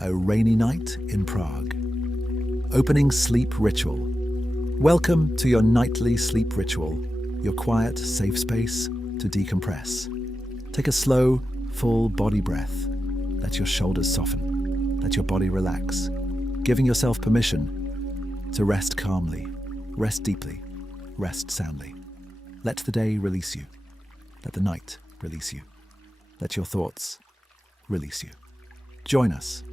A rainy night in Prague. Opening sleep ritual. Welcome to your nightly sleep ritual, your quiet, safe space to decompress. Take a slow, full body breath. Let your shoulders soften. Let your body relax, giving yourself permission to rest calmly, rest deeply, rest soundly. Let the day release you. Let the night release you. Let your thoughts release you. Join us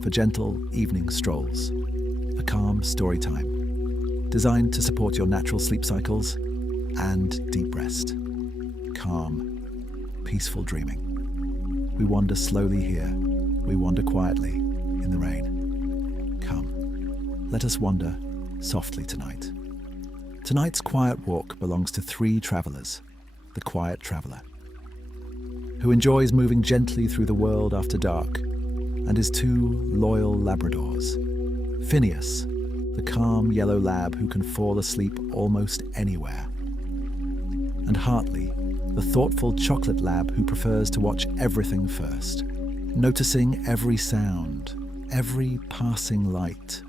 for gentle evening strolls, a calm story time designed to support your natural sleep cycles and deep rest, calm, peaceful dreaming. We wander slowly here, we wander quietly in the rain. Come, let us wander softly tonight. Tonight's quiet walk belongs to 3 travelers. The quiet traveler, who enjoys moving gently through the world after dark, and his 2 loyal Labradors. Phineas, the calm yellow lab who can fall asleep almost anywhere, and Hartley, the thoughtful chocolate lab who prefers to watch everything first, noticing every sound, every passing light,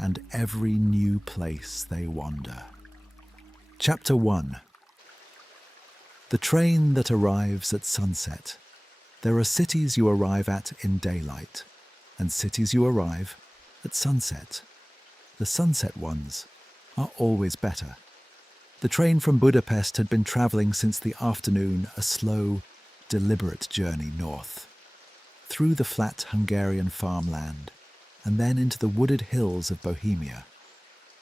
and every new place they wander. Chapter 1. The train that arrives at sunset. There are cities you arrive at in daylight, and cities you arrive at sunset. The sunset ones are always better. The train from Budapest had been travelling since the afternoon, a slow, deliberate journey north, through the flat Hungarian farmland, and then into the wooded hills of Bohemia,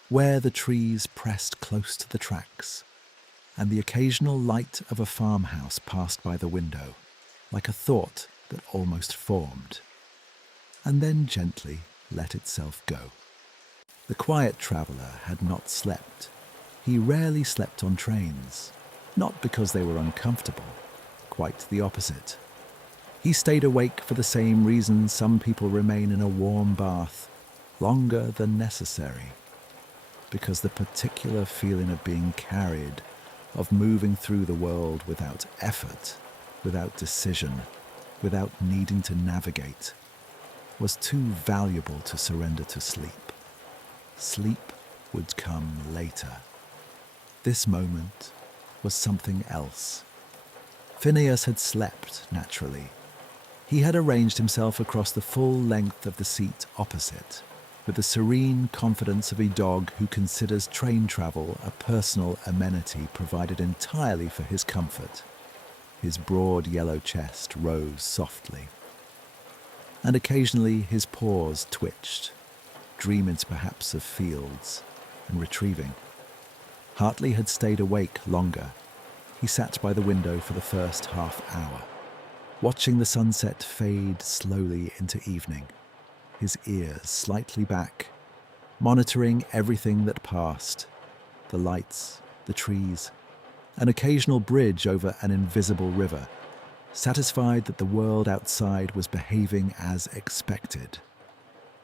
where the trees pressed close to the tracks, and the occasional light of a farmhouse passed by the window, like a thought that almost formed, and then gently let itself go. The quiet traveller had not slept. He rarely slept on trains, not because they were uncomfortable, quite the opposite. He stayed awake for the same reason some people remain in a warm bath longer than necessary, because the particular feeling of being carried, of moving through the world without effort, without decision, without needing to navigate, was too valuable to surrender to sleep. Sleep would come later. This moment was something else. Phineas had slept naturally. He had arranged himself across the full length of the seat opposite, with the serene confidence of a dog who considers train travel a personal amenity provided entirely for his comfort. His broad yellow chest rose softly, and occasionally his paws twitched, dreaming perhaps of fields and retrieving. Hartley had stayed awake longer. He sat by the window for the first half hour, watching the sunset fade slowly into evening, his ears slightly back, monitoring everything that passed, the lights, the trees, an occasional bridge over an invisible river, satisfied that the world outside was behaving as expected.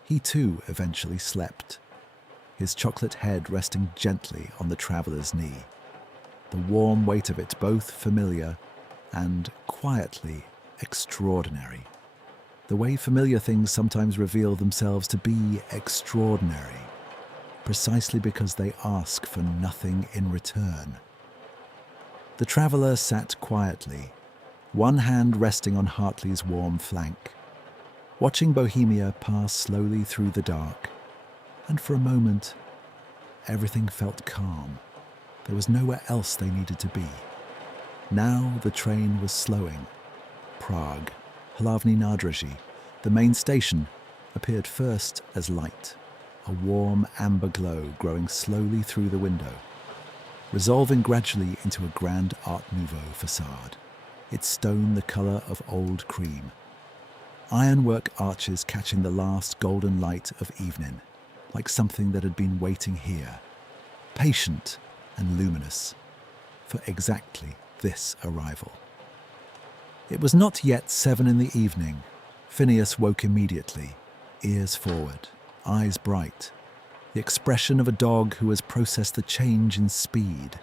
He too eventually slept, his chocolate head resting gently on the traveller's knee, the warm weight of it both familiar and quietly extraordinary. The way familiar things sometimes reveal themselves to be extraordinary, precisely because they ask for nothing in return. The traveller sat quietly, one hand resting on Hartley's warm flank, watching Bohemia pass slowly through the dark, and for a moment, everything felt calm. There was nowhere else they needed to be. Now the train was slowing. Prague, Hlavní nádraží, the main station, appeared first as light, a warm amber glow growing slowly through the window, resolving gradually into a grand Art Nouveau facade, its stone the colour of old cream, ironwork arches catching the last golden light of evening, like something that had been waiting here, patient and luminous, for exactly this arrival. It was not yet 7 in the evening. Phineas woke immediately, ears forward, eyes bright, the expression of a dog who has processed the change in speed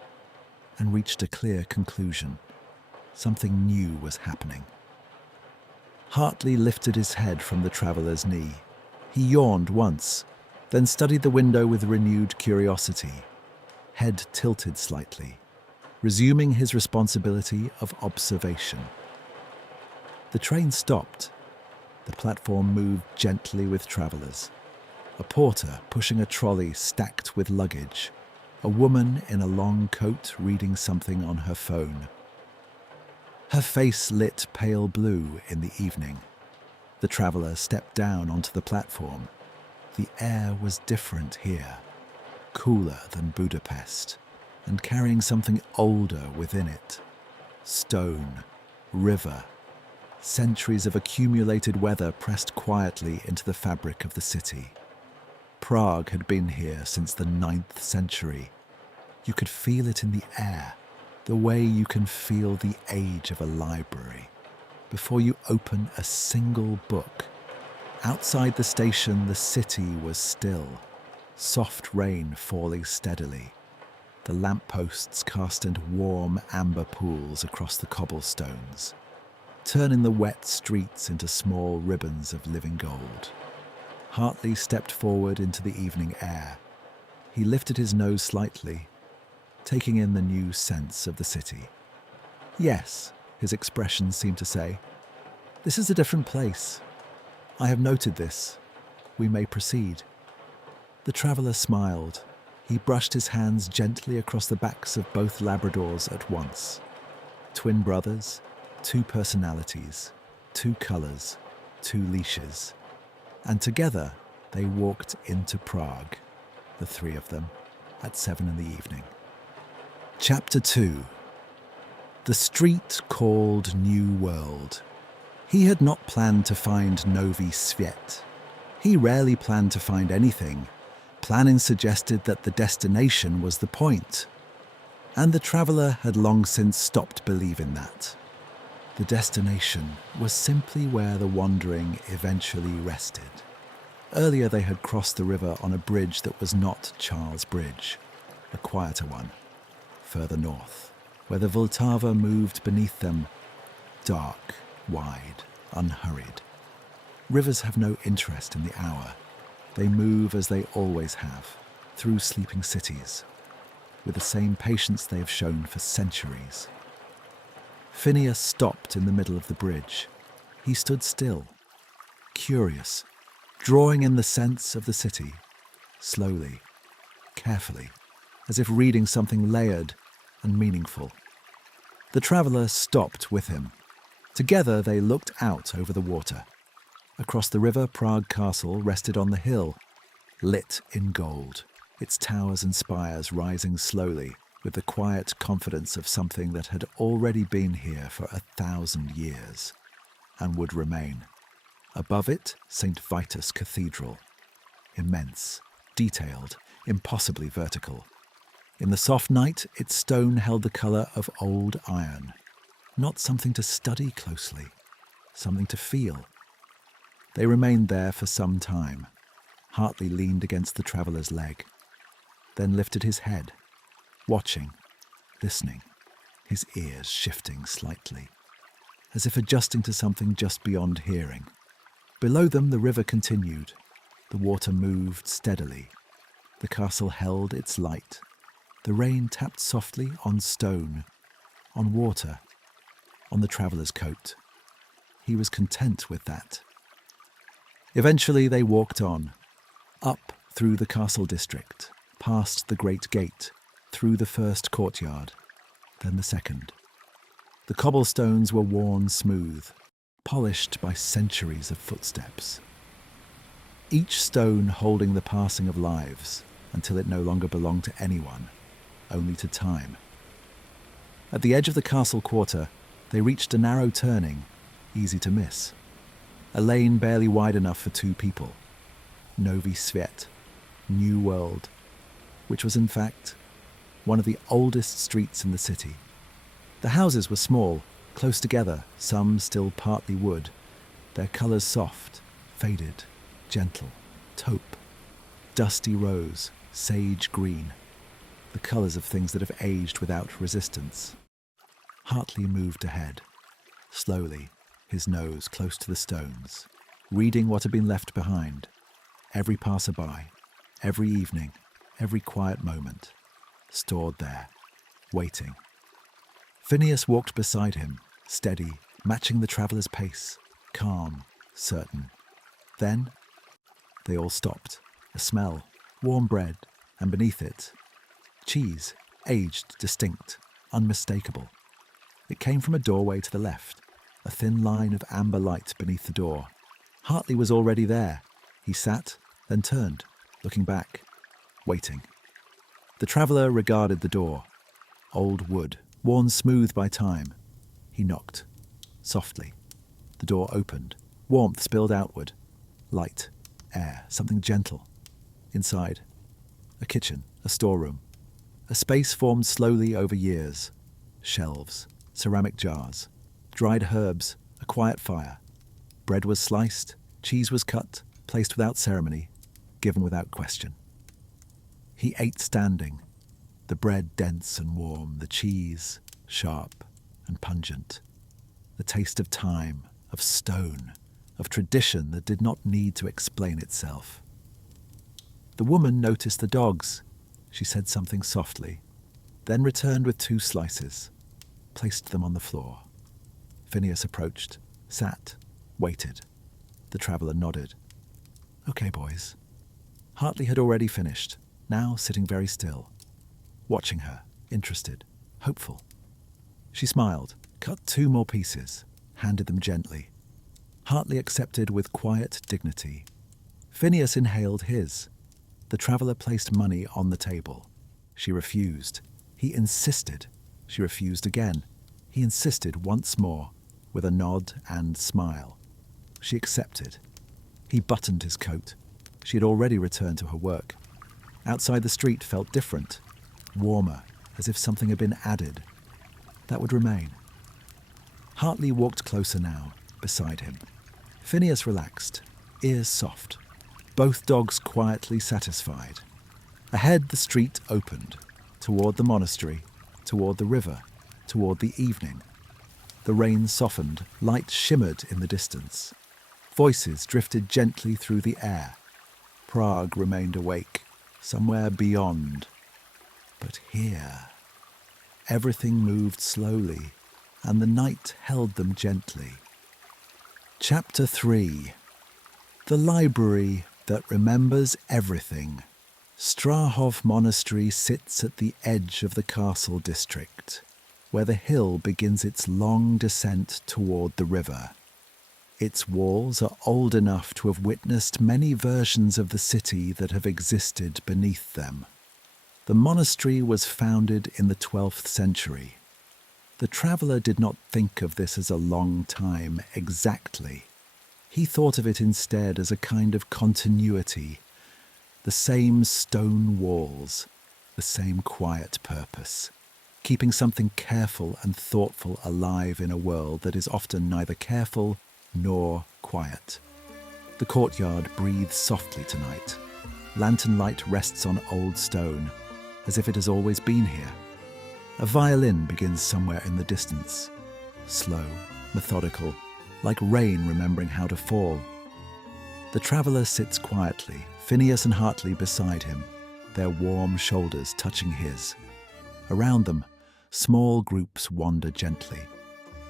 and reached a clear conclusion. Something new was happening. Hartley lifted his head from the traveller's knee. He yawned once, then studied the window with renewed curiosity, head tilted slightly, resuming his responsibility of observation. The train stopped. The platform moved gently with travellers. A porter pushing a trolley stacked with luggage. A woman in a long coat reading something on her phone. Her face lit pale blue in the evening. The traveller stepped down onto the platform. The air was different here, cooler than Budapest, and carrying something older within it. Stone, river, centuries of accumulated weather pressed quietly into the fabric of the city. Prague had been here since the 9th century. You could feel it in the air, the way you can feel the age of a library, before you open a single book. Outside the station, the city was still, soft rain falling steadily. The lampposts cast into warm amber pools across the cobblestones, turning the wet streets into small ribbons of living gold. Hartley stepped forward into the evening air. He lifted his nose slightly, taking in the new sense of the city. Yes, his expression seemed to say, this is a different place. I have noted this. We may proceed. The traveller smiled. He brushed his hands gently across the backs of both Labradors at once. Twin brothers, 2 personalities, 2 colours, 2 leashes. And together they walked into Prague, the 3 of them, at 7 in the evening. Chapter 2. The street called New World. He had not planned to find Novi Sviet. He rarely planned to find anything. Planning suggested that the destination was the point. And the traveller had long since stopped believing that. The destination was simply where the wandering eventually rested. Earlier they had crossed the river on a bridge that was not Charles Bridge, a quieter one, further north, where the Vltava moved beneath them, dark, wide, unhurried. Rivers have no interest in the hour. They move as they always have, through sleeping cities, with the same patience they have shown for centuries. Phineas stopped in the middle of the bridge. He stood still, curious, drawing in the sense of the city, slowly, carefully, as if reading something layered and meaningful. The traveller stopped with him. Together they looked out over the water. Across the river, Prague Castle rested on the hill, lit in gold, its towers and spires rising slowly with the quiet confidence of something that had already been here for 1,000 years and would remain. Above it, St. Vitus Cathedral, immense, detailed, impossibly vertical. In the soft night, its stone held the colour of old iron, not something to study closely, something to feel. They remained there for some time. Hartley leaned against the traveller's leg, then lifted his head, watching, listening, his ears shifting slightly, as if adjusting to something just beyond hearing. Below them the river continued. The water moved steadily. The castle held its light. The rain tapped softly on stone, on water, on the traveller's coat. He was content with that. Eventually they walked on, up through the castle district, past the great gate, through the first courtyard, then the second. The cobblestones were worn smooth, polished by centuries of footsteps. Each stone holding the passing of lives until it no longer belonged to anyone, only to time. At the edge of the castle quarter, they reached a narrow turning, easy to miss. A lane barely wide enough for 2 people. Novi Sviet, New World, which was in fact one of the oldest streets in the city. The houses were small, close together, some still partly wood, their colours soft, faded, gentle, taupe, dusty rose, sage green, the colours of things that have aged without resistance. Hartley moved ahead, slowly, his nose close to the stones, reading what had been left behind. Every passerby, every evening, every quiet moment, stored there, waiting. Phineas walked beside him, steady, matching the traveller's pace, calm, certain. Then they all stopped. A smell, warm bread, and beneath it, cheese, aged, distinct, unmistakable. It came from a doorway to the left, a thin line of amber light beneath the door. Hartley was already there. He sat, then turned, looking back, waiting. The traveller regarded the door. Old wood, worn smooth by time. He knocked, softly. The door opened. Warmth spilled outward. Light, air, something gentle. Inside, a kitchen, a storeroom. A space formed slowly over years. Shelves, ceramic jars, dried herbs, a quiet fire. Bread was sliced, cheese was cut, placed without ceremony, given without question. He ate standing, the bread dense and warm, the cheese sharp and pungent. The taste of time, of stone, of tradition that did not need to explain itself. The woman noticed the dogs. She said something softly, then returned with 2 slices, placed them on the floor. Phineas approached, sat, waited. The traveller nodded. "Okay, boys." Hartley had already finished, now sitting very still, watching her, interested, hopeful. She smiled, cut 2 more pieces, handed them gently. Hartley accepted with quiet dignity. Phineas inhaled his. The traveller placed money on the table. She refused. He insisted. She refused again. He insisted once more, with a nod and smile. She accepted. He buttoned his coat. She had already returned to her work. Outside the street felt different, warmer, as if something had been added. That would remain. Hartley walked closer now, beside him. Phineas relaxed, ears soft. Both dogs quietly satisfied. Ahead the street opened, toward the monastery, toward the river, toward the evening. The rain softened, light shimmered in the distance. Voices drifted gently through the air. Prague remained awake, somewhere beyond. But here, everything moved slowly, and the night held them gently. Chapter 3. The Library that Remembers Everything. Strahov Monastery sits at the edge of the castle district, where the hill begins its long descent toward the river. Its walls are old enough to have witnessed many versions of the city that have existed beneath them. The monastery was founded in the 12th century. The traveller did not think of this as a long time exactly. He thought of it instead as a kind of continuity, the same stone walls, the same quiet purpose, keeping something careful and thoughtful alive in a world that is often neither careful nor quiet. The courtyard breathes softly tonight. Lantern light rests on old stone, as if it has always been here. A violin begins somewhere in the distance, slow, methodical, like rain remembering how to fall. The traveller sits quietly, Phineas and Hartley beside him, their warm shoulders touching his. Around them, small groups wander gently,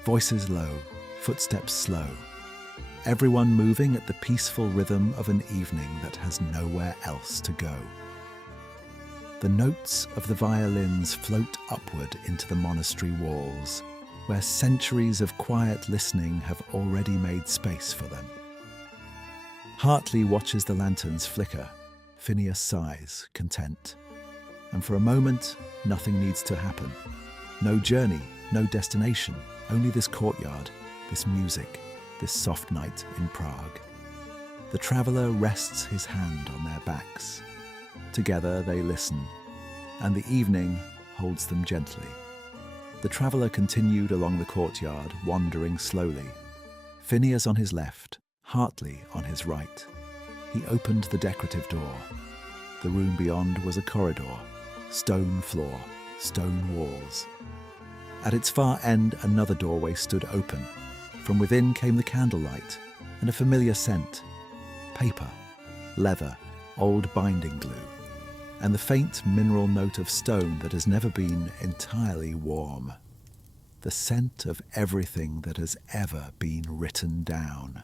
voices low, footsteps slow, everyone moving at the peaceful rhythm of an evening that has nowhere else to go. The notes of the violins float upward into the monastery walls, where centuries of quiet listening have already made space for them. Hartley watches the lanterns flicker. Phineas sighs, content. And for a moment, nothing needs to happen. No journey, no destination, only this courtyard, this music, this soft night in Prague. The traveller rests his hand on their backs. Together they listen, and the evening holds them gently. The traveller continued along the courtyard, wandering slowly. Phineas on his left, Hartley on his right. He opened the decorative door. The room beyond was a corridor, stone floor, stone walls. At its far end, another doorway stood open. From within came the candlelight and a familiar scent: paper, leather, old binding glue, and the faint mineral note of stone that has never been entirely warm. The scent of everything that has ever been written down.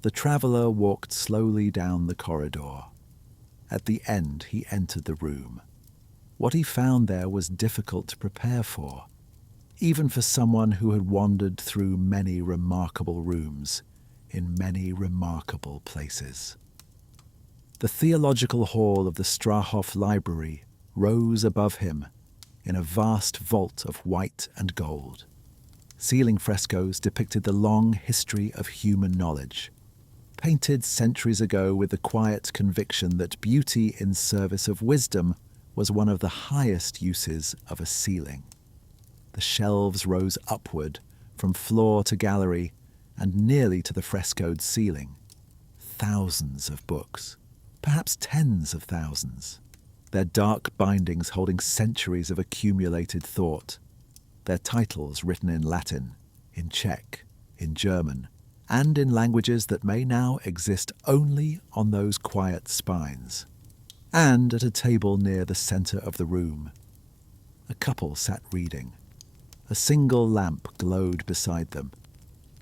The traveller walked slowly down the corridor. At the end, he entered the room. What he found there was difficult to prepare for, even for someone who had wandered through many remarkable rooms in many remarkable places. The theological hall of the Strahov Library rose above him in a vast vault of white and gold. Ceiling frescoes depicted the long history of human knowledge, painted centuries ago with the quiet conviction that beauty in service of wisdom was one of the highest uses of a ceiling. The shelves rose upward from floor to gallery and nearly to the frescoed ceiling. Thousands of books, perhaps tens of thousands, their dark bindings holding centuries of accumulated thought, their titles written in Latin, in Czech, in German, and in languages that may now exist only on those quiet spines. And at a table near the centre of the room, a couple sat reading. A single lamp glowed beside them.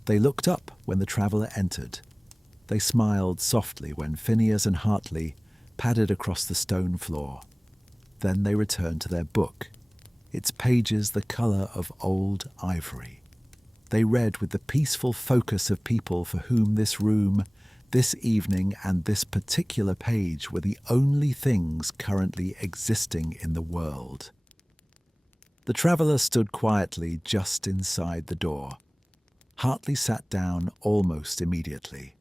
They looked up when the traveller entered. They smiled softly when Phineas and Hartley padded across the stone floor. Then they returned to their book, its pages the colour of old ivory. They read with the peaceful focus of people for whom this room, this evening, and this particular page were the only things currently existing in the world. The traveller stood quietly just inside the door. Hartley sat down almost immediately.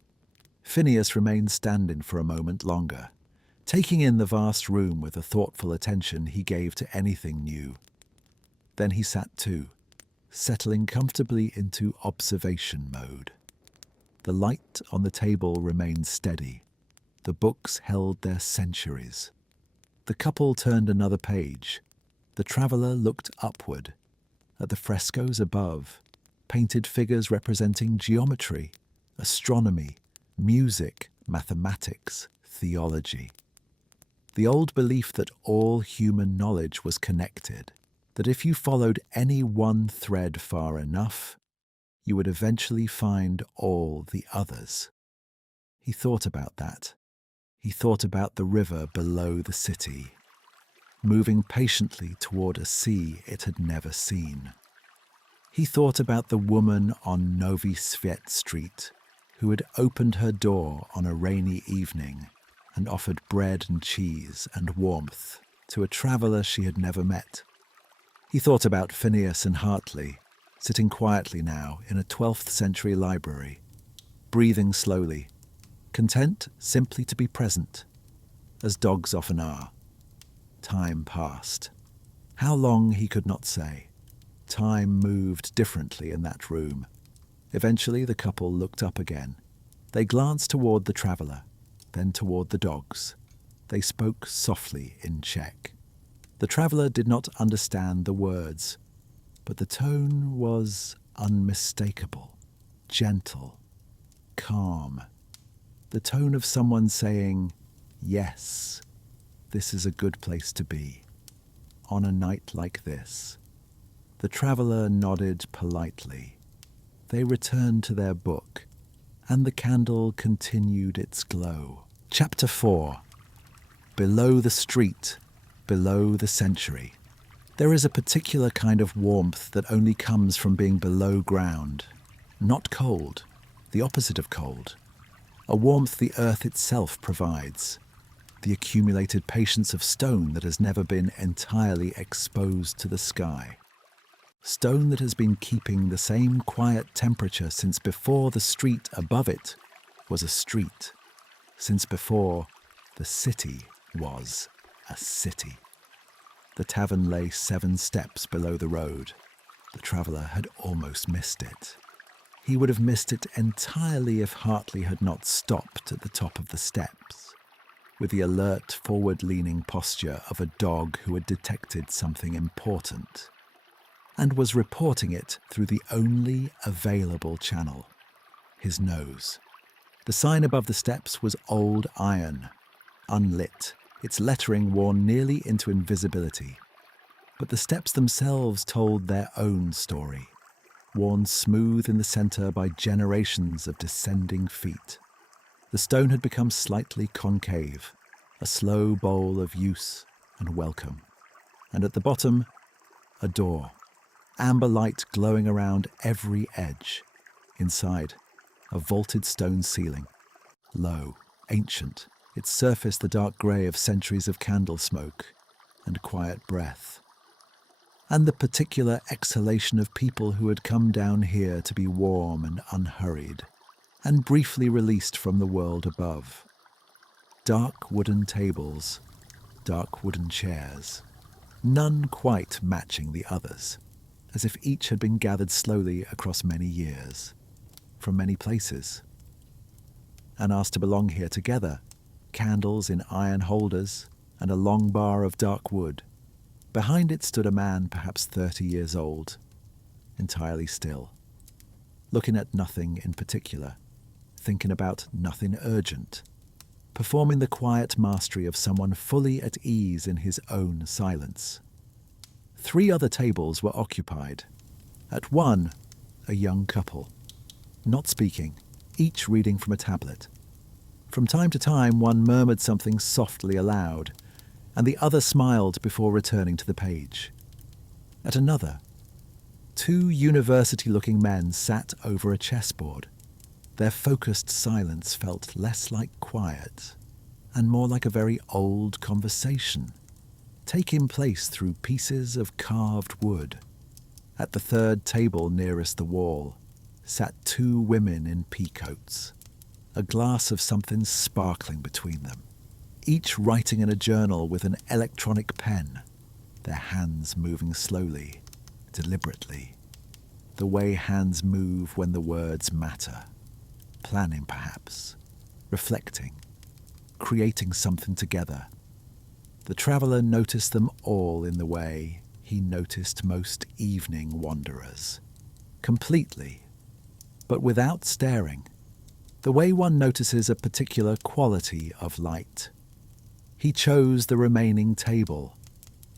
Phineas remained standing for a moment longer, taking in the vast room with the thoughtful attention he gave to anything new. Then he sat too, settling comfortably into observation mode. The light on the table remained steady. The books held their centuries. The couple turned another page. The traveller looked upward, at the frescoes above, painted figures representing geometry, astronomy, music, mathematics, theology. The old belief that all human knowledge was connected, that if you followed any one thread far enough, you would eventually find all the others. He thought about that. He thought about the river below the city, moving patiently toward a sea it had never seen. He thought about the woman on Novi Svet Street who had opened her door on a rainy evening and offered bread and cheese and warmth to a traveller she had never met. He thought about Phineas and Hartley, sitting quietly now in a 12th century library, breathing slowly, content simply to be present, as dogs often are. Time passed. How long he could not say. Time moved differently in that room. Eventually the couple looked up again. They glanced toward the traveller, then toward the dogs. They spoke softly in Czech. The traveller did not understand the words, but the tone was unmistakable, gentle, calm. The tone of someone saying, "Yes, this is a good place to be, on a night like this." The traveller nodded politely. They returned to their book, and the candle continued its glow. Chapter 4. Below the street, below the century. There is a particular kind of warmth that only comes from being below ground. Not cold, the opposite of cold. A warmth the earth itself provides. The accumulated patience of stone that has never been entirely exposed to the sky. Stone that has been keeping the same quiet temperature since before the street above it was a street, since before the city was a city. The tavern lay 7 steps below the road. The traveller had almost missed it. He would have missed it entirely if Hartley had not stopped at the top of the steps, with the alert, forward-leaning posture of a dog who had detected something important. and was reporting it through the only available channel, his nose. The sign above the steps was old iron, unlit, its lettering worn nearly into invisibility. But the steps themselves told their own story, worn smooth in the centre by generations of descending feet. The stone had become slightly concave, a slow bowl of use and welcome. And at the bottom, a door, amber light glowing around every edge. Inside, a vaulted stone ceiling, low, ancient, its surface the dark grey of centuries of candle smoke and quiet breath. And the particular exhalation of people who had come down here to be warm and unhurried, and briefly released from the world above. Dark wooden tables, dark wooden chairs, none quite matching the others, as if each had been gathered slowly across many years, from many places. And asked to belong here together, candles in iron holders, and a long bar of dark wood. Behind it stood a man perhaps 30 years old, entirely still, looking at nothing in particular, thinking about nothing urgent, performing the quiet mastery of someone fully at ease in his own silence. 3 other tables were occupied. At one, a young couple, not speaking, each reading from a tablet. From time to time, one murmured something softly aloud, and the other smiled before returning to the page. At another, 2 university-looking men sat over a chessboard. Their focused silence felt less like quiet and more like a very old conversation, taking place through pieces of carved wood. At the 3rd table nearest the wall sat 2 women in peacoats, a glass of something sparkling between them, each writing in a journal with an electronic pen, their hands moving slowly, deliberately, the way hands move when the words matter, planning perhaps, reflecting, creating something together. The traveller noticed them all in the way he noticed most evening wanderers, completely, but without staring, the way one notices a particular quality of light. He chose the remaining table,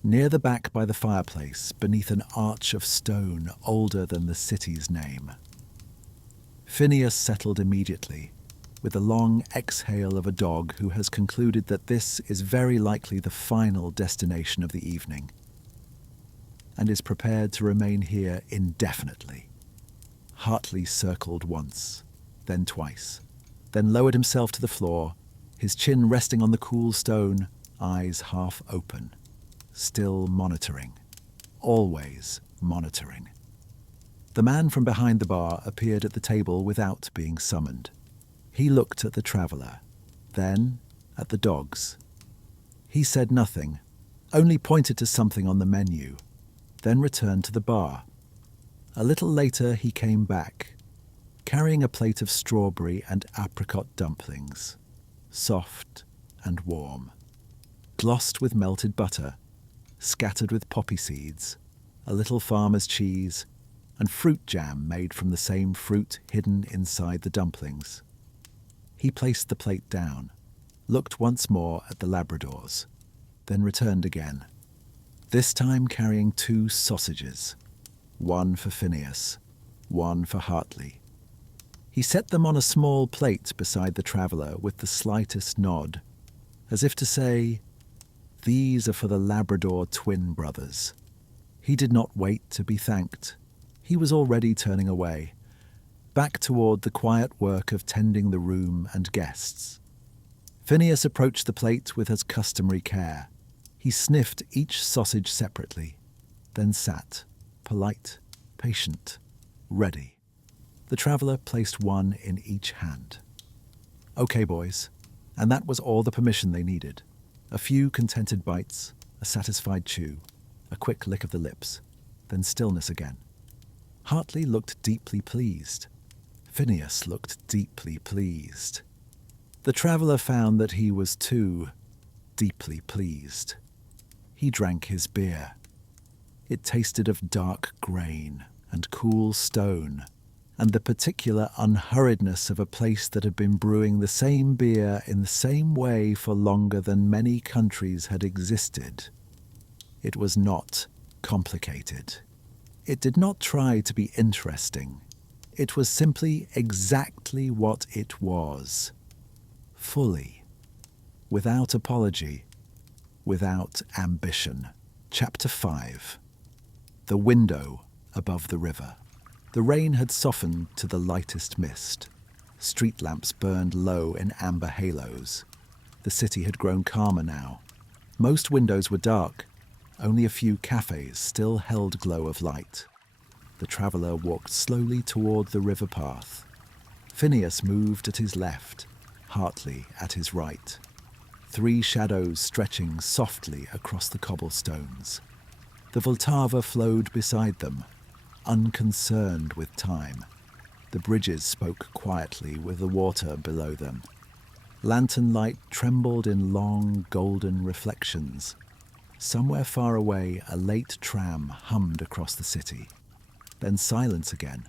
near the back by the fireplace, beneath an arch of stone older than the city's name. Phineas settled immediately, with the long exhale of a dog who has concluded that this is very likely the final destination of the evening, and is prepared to remain here indefinitely. Hartley circled once, then twice, then lowered himself to the floor, his chin resting on the cool stone, eyes half open, still monitoring, always monitoring. The man from behind the bar appeared at the table without being summoned. He looked at the traveller, then at the dogs. He said nothing, only pointed to something on the menu, then returned to the bar. A little later he came back, carrying a plate of strawberry and apricot dumplings, soft and warm, glossed with melted butter, scattered with poppy seeds, a little farmer's cheese, and fruit jam made from the same fruit hidden inside the dumplings. He placed the plate down, looked once more at the Labradors, then returned again, this time carrying 2 sausages, one for Phineas, one for Hartley. He set them on a small plate beside the traveller with the slightest nod, as if to say, "These are for the Labrador twin brothers." He did not wait to be thanked. He was already turning away, back toward the quiet work of tending the room and guests. Phineas approached the plate with his customary care. He sniffed each sausage separately, then sat, polite, patient, ready. The traveller placed one in each hand. "Okay, boys," and that was all the permission they needed. A few contented bites, a satisfied chew, a quick lick of the lips, then stillness again. Hartley looked deeply pleased. Phineas looked deeply pleased. The traveller found that he was too deeply pleased. He drank his beer. It tasted of dark grain and cool stone, and the particular unhurriedness of a place that had been brewing the same beer in the same way for longer than many countries had existed. It was not complicated. It did not try to be interesting. It was simply exactly what it was. Fully. Without apology. Without ambition. Chapter 5. The window above the river. The rain had softened to the lightest mist. Street lamps burned low in amber halos. The city had grown calmer now. Most windows were dark. Only a few cafes still held glow of light. The traveller walked slowly toward the river path. Phineas moved at his left, Hartley at his right. 3 shadows stretching softly across the cobblestones. The Vltava flowed beside them, unconcerned with time. The bridges spoke quietly with the water below them. Lantern light trembled in long, golden reflections. Somewhere far away, a late tram hummed across the city. Then silence again.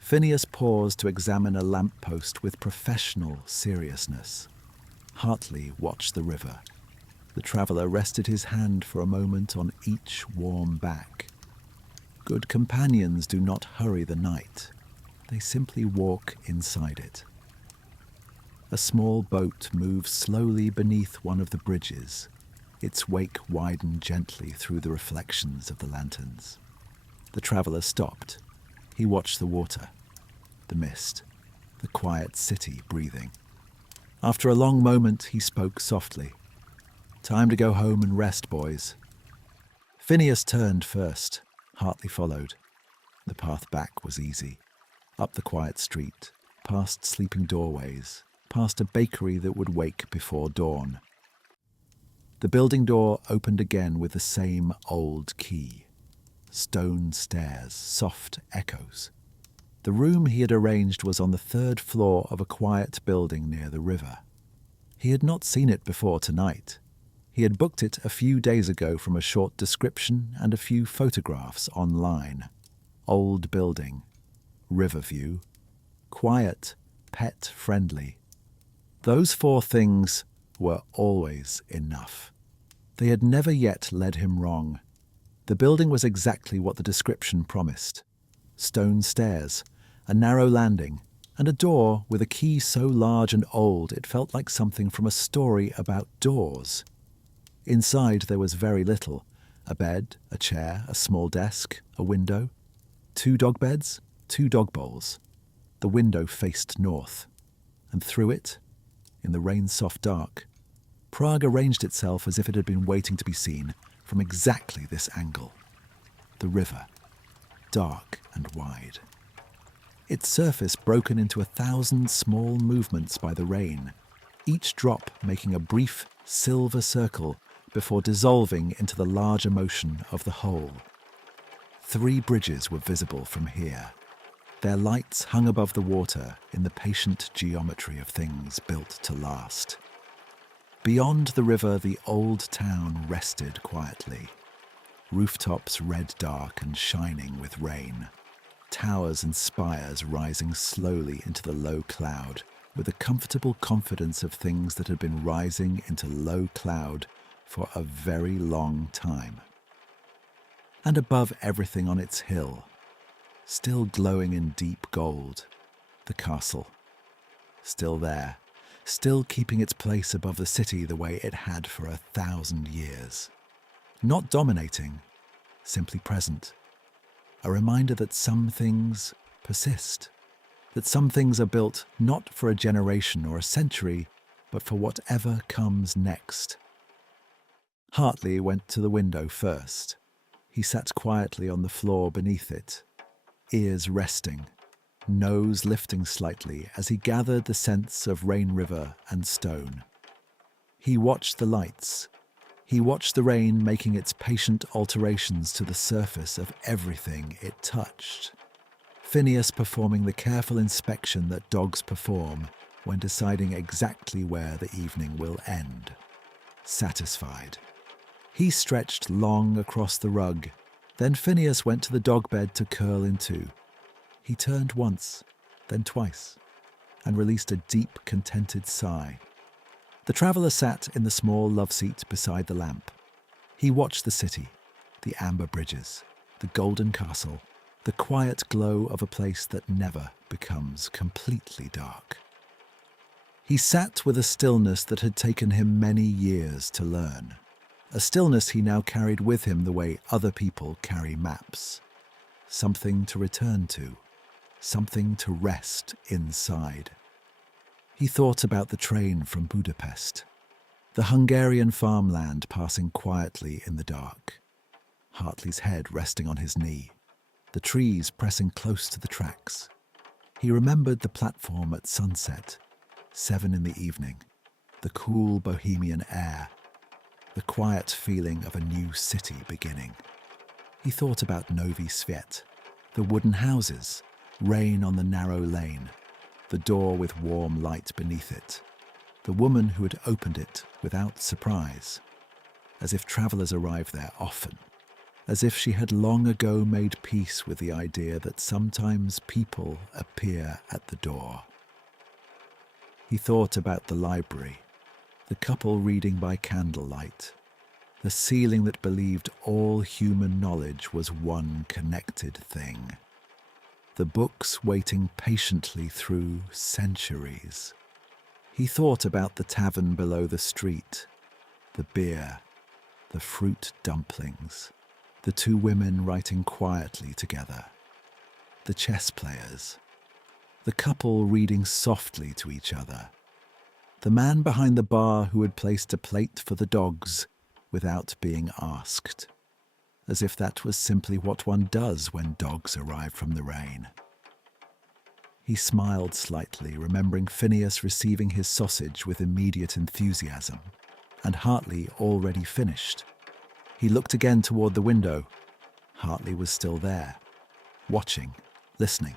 Phineas paused to examine a lamp-post with professional seriousness. Hartley watched the river. The traveller rested his hand for a moment on each warm back. Good companions do not hurry the night. They simply walk inside it. A small boat moved slowly beneath one of the bridges. Its wake widened gently through the reflections of the lanterns. The traveller stopped. He watched the water, the mist, the quiet city breathing. After a long moment, he spoke softly. "Time to go home and rest, boys." Phineas turned first. Hartley followed. The path back was easy. Up the quiet street, past sleeping doorways, past a bakery that would wake before dawn. The building door opened again with the same old key. Stone stairs, soft echoes. The room he had arranged was on the 3rd floor of a quiet building near the river. He had not seen it before tonight. He had booked it a few days ago from a short description and a few photographs online. Old building, river view, quiet, pet-friendly. Those 4 things were always enough. They had never yet led him wrong. The building was exactly what the description promised. Stone stairs, a narrow landing, and a door with a key so large and old it felt like something from a story about doors. Inside there was very little. A bed, a chair, a small desk, a window. 2 dog beds, 2 dog bowls. The window faced north. And through it, in the rain-soft dark, Prague arranged itself as if it had been waiting to be seen from exactly this angle. The river, dark and wide. Its surface broken into 1,000 small movements by the rain, each drop making a brief silver circle before dissolving into the larger motion of the whole. 3 bridges were visible from here. Their lights hung above the water in the patient geometry of things built to last. Beyond the river, the old town rested quietly. Rooftops red dark and shining with rain. Towers and spires rising slowly into the low cloud with the comfortable confidence of things that had been rising into low cloud for a very long time. And above everything on its hill, still glowing in deep gold, the castle. Still there, still keeping its place above the city the way it had for 1,000 years. Not dominating, simply present. A reminder that some things persist, that some things are built not for a generation or a century, but for whatever comes next. Hartley went to the window first. He sat quietly on the floor beneath it, ears resting, nose lifting slightly as he gathered the scents of rain river and stone. He watched the lights. He watched the rain making its patient alterations to the surface of everything it touched. Phineas performing the careful inspection that dogs perform when deciding exactly where the evening will end. Satisfied. He stretched long across the rug. Then Phineas went to the dog bed to curl into. He turned once, then twice, and released a deep, contented sigh. The traveller sat in the small love seat beside the lamp. He watched the city, the amber bridges, the golden castle, the quiet glow of a place that never becomes completely dark. He sat with a stillness that had taken him many years to learn, a stillness he now carried with him the way other people carry maps. Something to return to, something to rest inside. He thought about the train from Budapest, the Hungarian farmland passing quietly in the dark, Hartley's head resting on his knee, the trees pressing close to the tracks. He remembered the platform at sunset, 7 in the evening, the cool bohemian air, the quiet feeling of a new city beginning. He thought about Novi Sviet, the wooden houses, rain on the narrow lane, the door with warm light beneath it, the woman who had opened it without surprise, as if travellers arrived there often, as if she had long ago made peace with the idea that sometimes people appear at the door. He thought about the library, the couple reading by candlelight, the ceiling that believed all human knowledge was one connected thing, the books waiting patiently through centuries. He thought about the tavern below the street, the beer, the fruit dumplings, the 2 women writing quietly together, the chess players, the couple reading softly to each other, the man behind the bar who had placed a plate for the dogs without being asked, as if that was simply what one does when dogs arrive from the rain. He smiled slightly, remembering Phineas receiving his sausage with immediate enthusiasm, and Hartley already finished. He looked again toward the window. Hartley was still there, watching, listening.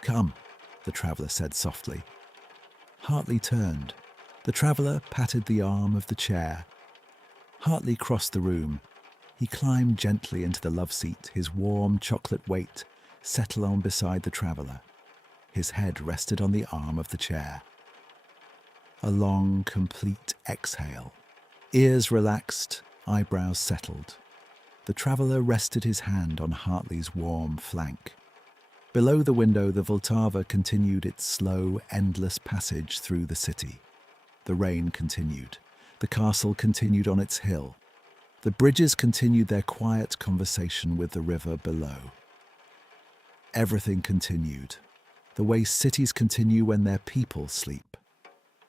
"Come," the traveller said softly. Hartley turned. The traveller patted the arm of the chair. Hartley crossed the room. He climbed gently into the love seat, his warm chocolate weight settled on beside the traveller. His head rested on the arm of the chair. A long, complete exhale. Ears relaxed, eyebrows settled. The traveller rested his hand on Hartley's warm flank. Below the window, the Vltava continued its slow, endless passage through the city. The rain continued. The castle continued on its hill. The bridges continued their quiet conversation with the river below. Everything continued. The way cities continue when their people sleep.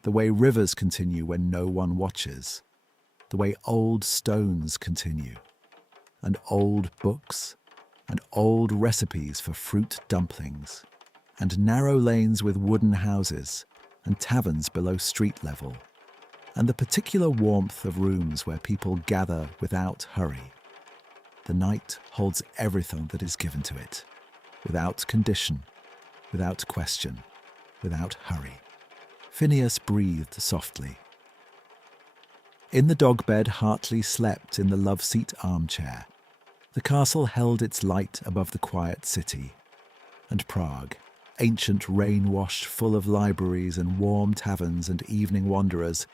The way rivers continue when no one watches. The way old stones continue. And old books. And old recipes for fruit dumplings. And narrow lanes with wooden houses. And taverns below street level. And the particular warmth of rooms where people gather without hurry. The night holds everything that is given to it, without condition, without question, without hurry. Phineas breathed softly. In the dog bed, Hartley slept in the love-seat armchair. The castle held its light above the quiet city. And Prague, ancient rain-washed, full of libraries and warm taverns and evening wanderers,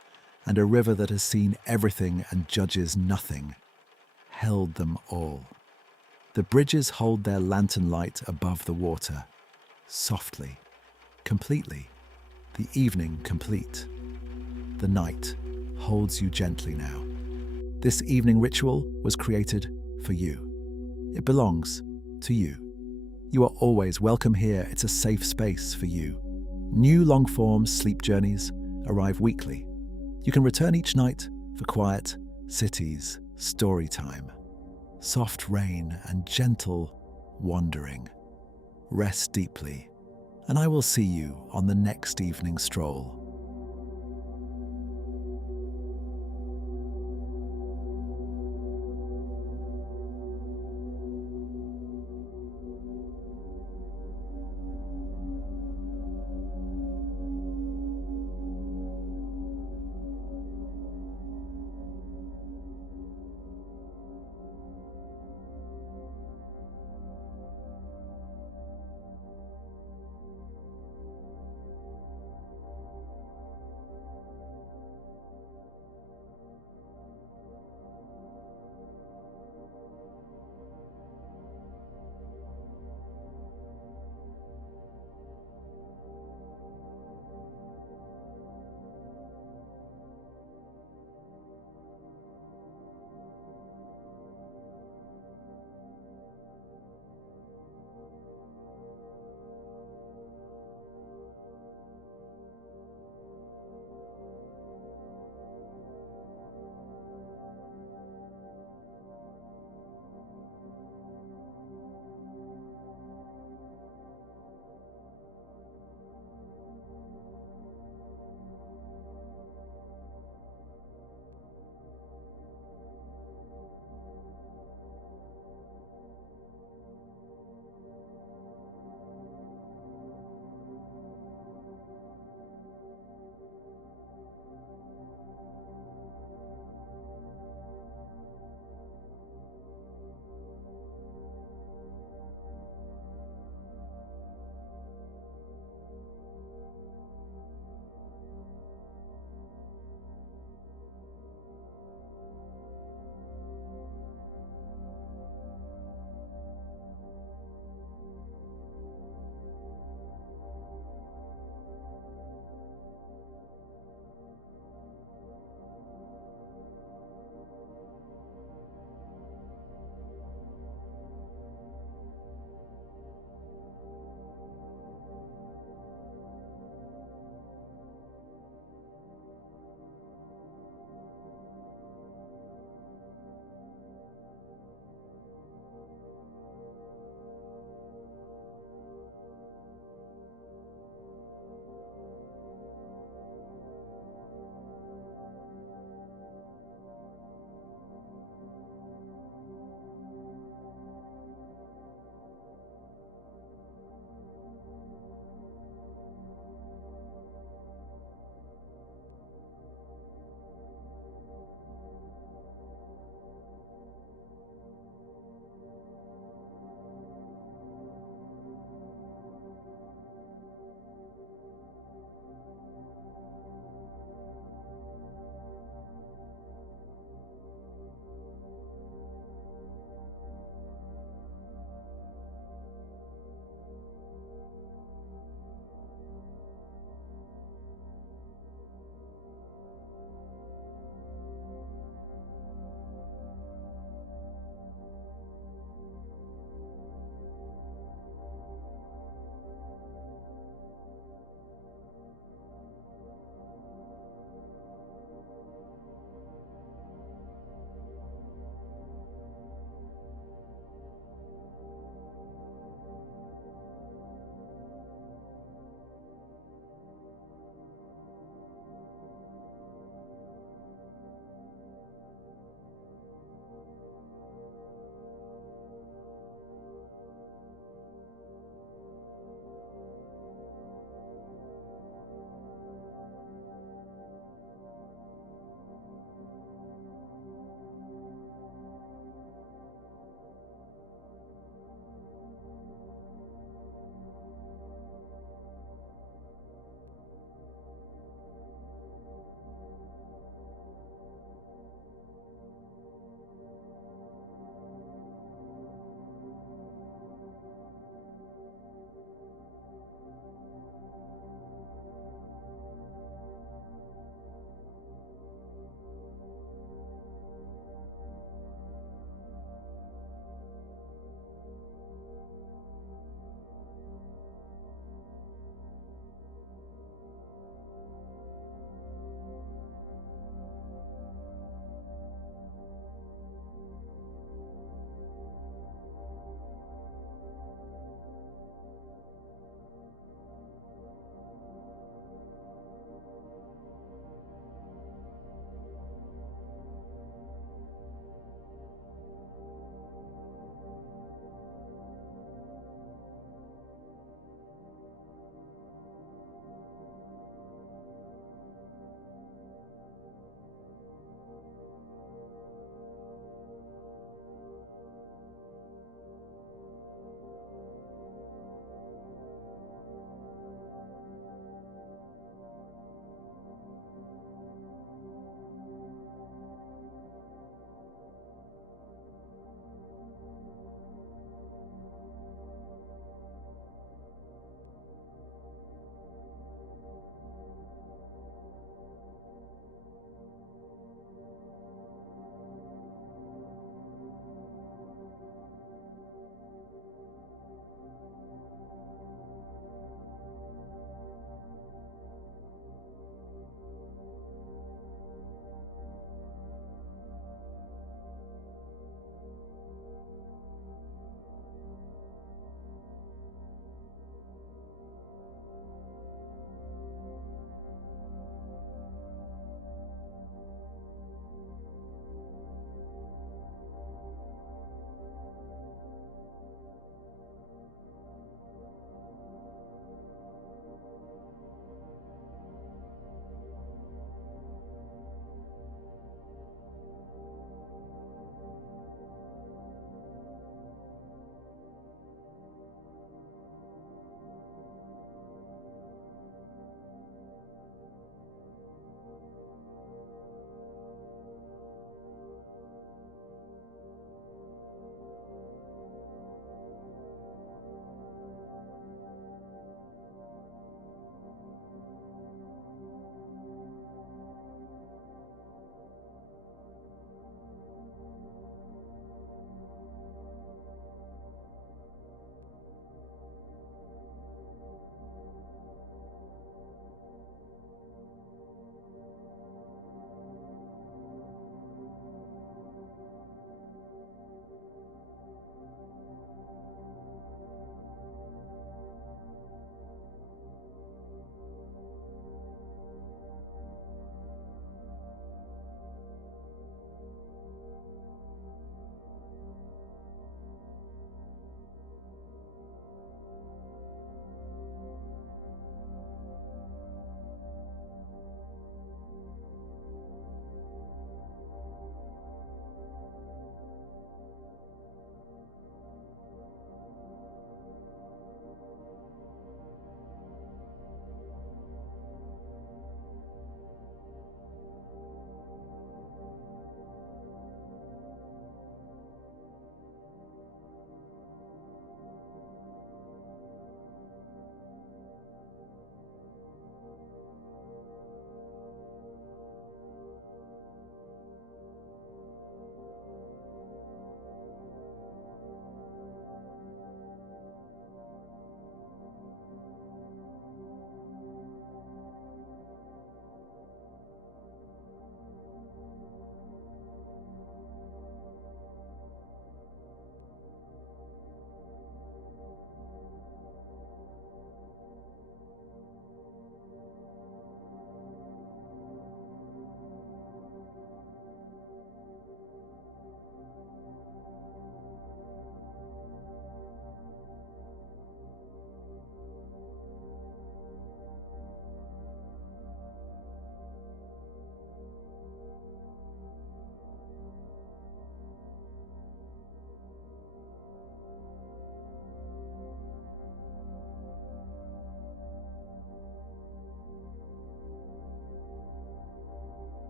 and a river that has seen everything and judges nothing, held them all. The bridges hold their lantern light above the water, softly, completely, the evening complete. The night holds you gently now. This evening ritual was created for you. It belongs to you. You are always welcome here. It's a safe space for you. New long-form sleep journeys arrive weekly. You can return each night for quiet cities, story time, soft rain and gentle wandering. Rest deeply, and I will see you on the next evening stroll.